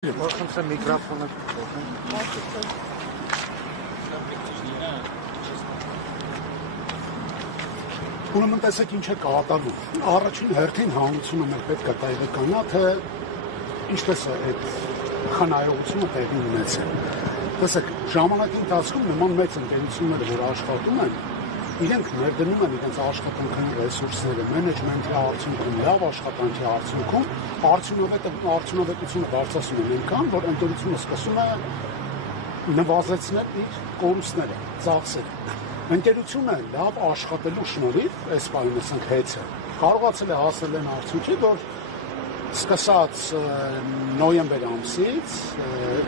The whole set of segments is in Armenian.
Просто микрофон. Ուրեմն տեսեք ինչ է կատարվում։ Առաջին հերթին հանրությունը մեր պետք է տեղեկանա, թե ինչպես է այդ խնայողությունը տեղի ունեցել։ Տեսեք, ժամանակի ընթացքում նման մեծ ընկերությունները, որ աշխատում են, իրենք ներդնում են իրենց աշխատանքային ռեսուրսները, մենեջմենթի արդյունքում, լավ աշխատանքի արդյունքում, արդյունավետությունը բարձրացնում են այնքան, որ ընկերությունը սկսում է նվազեցնել իր կորուստները, ծախսերը։ Ընկերությունը լավ աշխատելու շնորհիվ, այս պահին ասենք հեծը, կարողացել է հասնել այն արդյունքի, որ սկսած նոյեմբեր ամսից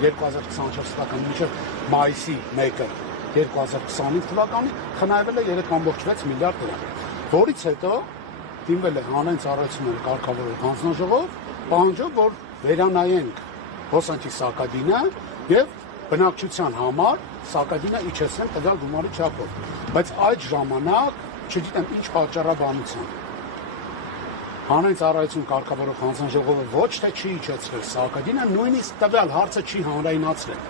2024 թվականի մինչև մայիսի 1-ը 2025 թվականի խնայվել է 3.6 միլիարդ դրամ, որից հետո դիմվել է հանրային ծառայությունների կարգավորող հանձնաժողով, պահանջով, որ վերանայենք հոսանքի սակագինը եւ բնակչության համար սակագինը իջեցնեն տվյալ գումարի չափով, բայց այդ ժամանակ չգիտեմ ինչ պատճառաբանությամբ հանրային ծառայություն կարգավորող հանձնաժողովը ոչ թե չի իջեցրել սակագինը, նույնիսկ տվյալ հարցը չի հանրայնացրել։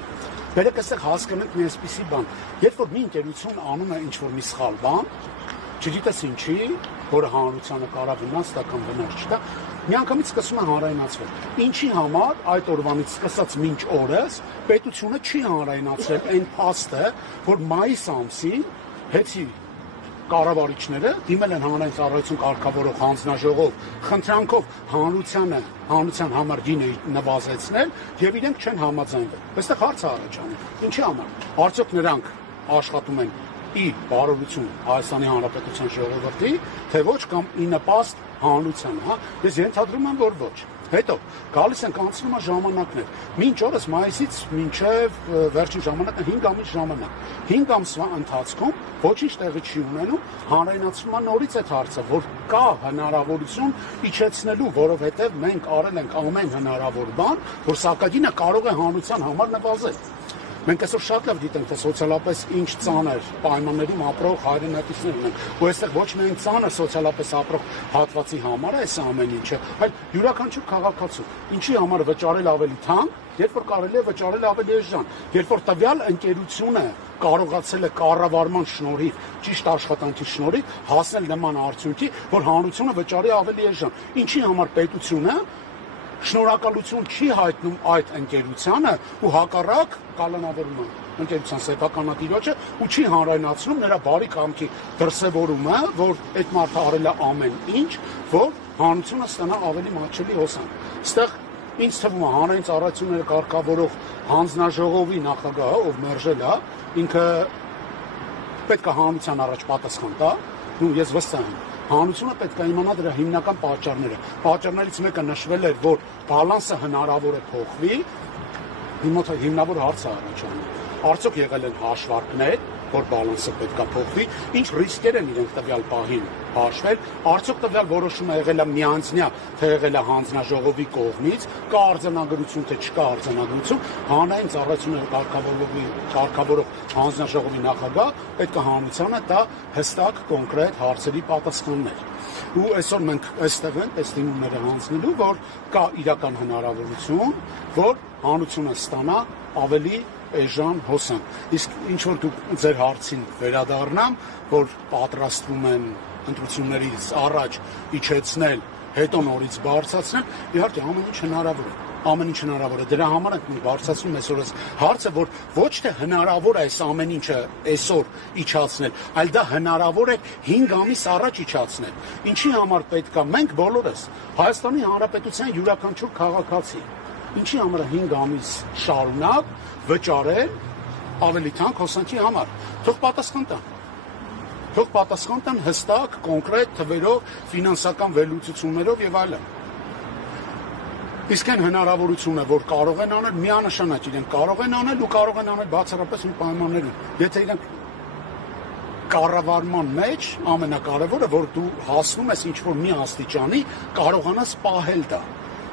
Բերեք այստեղ հասկանանք մի այսպիսի բան, երբ որ մի ընկերություն անում է ինչ-որ մի սխալ բան, չգիտես ինչի, որը հանրությանը կարող վնասական վնաս չտա, միանգամից սկսում է հանրայնացվել։ Ինչի համար այդ օրվանից սկսած մինչ օրս պետությունը չի հանրայնացրել այն փաստը, որ մայիս ամսին հեծի կառավարիչները դիմել են հանրային ծառայություն կարգավորող հանձնաժողով խնդրանքով հանրության համար գինը նվազեցնել եւ իրենք չեն համաձայնվել։ Այստեղ հարց է առաջանում. ինչի համար։ Արդյոք նրանք աշխատում են ի բարօրություն Հայաստանի Հանրապետության ժողովրդի, թե ոչ կամ ի նպաստ հանրությանը, հա։ Ես ենթադրում եմ, որ ոչ։ Հետո գալիս ենք անցնում է ժամանակներ։ Մինչ օրս մայիսից մինչև վերջին ժամանակը 5 ամիս ժամանակ։ 5 ամսվա ընթացքում ոչինչ տեղի չի ունենում, հանրայնացումը նորից այդ հարցը, որ կա հնարավորություն իջեցնելու, որովհետև մենք արել ենք ամեն հնարավոր բան, որ սակագինը կարող է հանրության համար նվազել։ Մենք այսօր շատ լավ գիտենք, թե սոցիալապես ինչ ծանր պայմաններում ապրող հայրենակիցներ ունենք, ու այստեղ ոչ միայն ծանր սոցիալապես ապրող հատվածի համար է այս ամեն ինչը, այլ յուրաքանչյուր քաղաքացու, ինչի համար վճարել ավելի թանկ, երբ որ կարելի է վճարել ավելի էժան, երբ որ տվյալ ընկերությունը կարողացել է կառավարման շնորհիվ, ճիշտ աշխատանքի շնորհիվ հասնել նման արդյունքի, որ հանրությունը վճարի ավելի էժան, ինչի համար պետությունը շնորհակալություն չի հայտնում այդ ընկերությանը ու հակառակ կալանավորում է ընկերության սեփականատիրոջը ու չի հանրայնացնում նրա բարի կամքի դրսևորումը, որ այդ մարդը արել է ամեն ինչ, որ հանրությունը ստանա ավելի մատչելի հոսանք։ Այստեղ ինձ թվում է հանրային ծառայությունները կարգավորող հանձնաժողովի նախագահը, ով մերժել է, ինքը պետք է հանրության առաջ պատասխան տա, ու ես վստահ եմ հանրությունը պետք է իմանա դրա հիմնական պատճառները։ Պատճառներից մեկը նշվել էր, որ բալանսը հնարավոր է փոխվի, հիմնավոր հարց է առաջանում։ Արդյոք եղել են հաշվարկներ, որ բալանսը պետք է փոխվի, ինչ ռիսկեր են իրենք տվյալ պահին հաշվել, արդյոք տվյալ որոշումը եղել է միանձնյա, թե եղել է հանձնաժողովի կողմից, կա արձանագրություն, թե չկա արձանագրություն, հանրային ծառայությունների կարգավորող հանձնաժողովի նախագահ պետք է հանրությանը տա հստակ կոնկրետ հարցերի պատասխաններ։ Ու այսօր մենք այստեղ ենք այս դիմումները հանձնելու, որ կա իրական հնարավորություն, որ հանրությունը ստանա ավելի էժան հոսանք։ Իսկ ինչ որ դուք ձեր հարցին վերադառնամ, որ պատրաստվում են ընտրություններից առաջ իջեցնել, հետո նորից բարձրացնել, իհարկե ամեն ինչ հնարավոր է։ Ամեն ինչ հնարավոր է։ Դրա համար ենք մենք բարձրացնում այսօր այս հարցը, որ ոչ թե հնարավոր է այս ամեն ինչը այսօր իջացնել, այլ դա հնարավոր է 5 ամիս առաջ իջացնել։ Ինչի համար պետք է մենք բոլորս Հայաստանի Հանրապետության յուրաքանչյուր քաղաքացի ինչի համար 5 ամիս շարունակ վճարել ավելի թանկ հոսանքի համար։ Թող պատասխան տան։ Թող պատասխան տան հստակ, կոնկրետ թվերով, ֆինանսական վերլուծություններով եւ այլն։ Իսկ այն հնարավորությունը, որ կարող են անել, միանշանակ իրենք կարող են անել ու կարող են անել բացառապես մի պայմաններում։ Եթե իրենք կառավարման մեջ ամենակարևորը, որ դու հասնում ես ինչ-որ մի աստիճանի, կարողանաս պահել դա։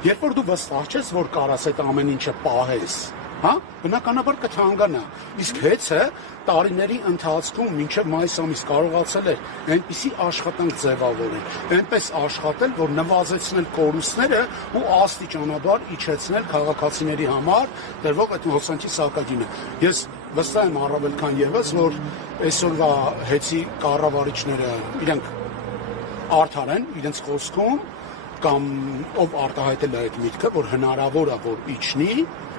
Երբ որ դու վստահ ես, որ կարաս այդ ամեն ինչը պահես, հա, բնականաբար կթանկանա։ Իսկ հեծը տարիների ընթացքում մինչև մայիս ամիս կարողացել էր այնպիսի աշխատանք ձևավորել, այնպես աշխատել, որ նվազեցնել կորուստները ու աստիճանաբար իջեցնել քաղաքացիների համար դրվող այդ հոսանքի սակագինը։ Ես վստահ եմ առավել քան եւս, որ այսօրվա հեծի կառավարիչները իրենք արդար են իրենց խոսքում կամ ով արտահայտել է այդ միտքը, որ հնարավոր է որ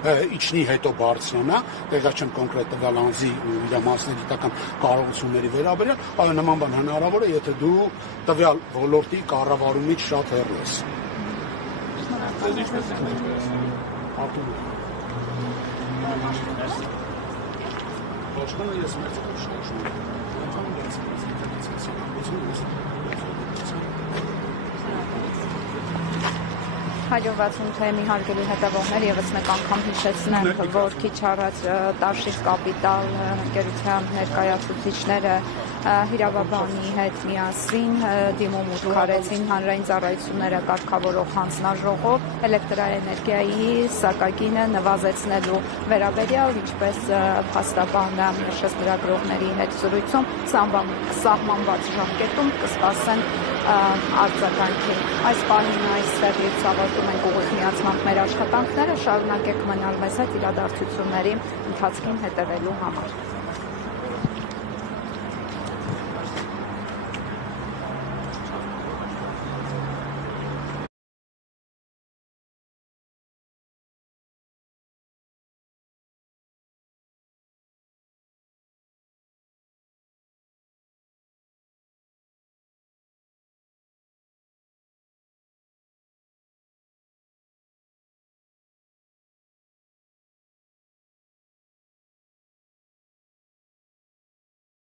իջնի հետո բարձրանա, տեղա չեմ կոնկրետ տվյալ անձի ու իր մասնագիտական կարողությունների վերաբերյալ, այո նման բան հնարավոր է, եթե դու տվյալ ոլորտի կառավարումից շատ հեռու ես։ Հաջողվածություն թեմի հարգելի հետևողներ եւս մեկ անգամ հիշեցնեմ, որ քիչ առաջ Տաշիր Կապիտալ ընկերության ներկայացուցիչները Հիրավաբանի հետ միասին դիմում ուտքարեցին հանրային ծառայությունները կարգավորող հանձնաժողով էլեկտրաէներգիայի սակագինը նվազեցնելու վերաբերյալ, ինչպես փաստաբանը նշեց լրագրողների հետ զրույցում, սահմանված ժամկետում կսպասեն արձագանքին։ Այս պահին այստեղից ավարտում ենք ուղիղ միացմամբ մեր աշխատանքները, շարունակեք մնալ մեզ հետ իրադարձությունների ընթացքին հետևելու համար։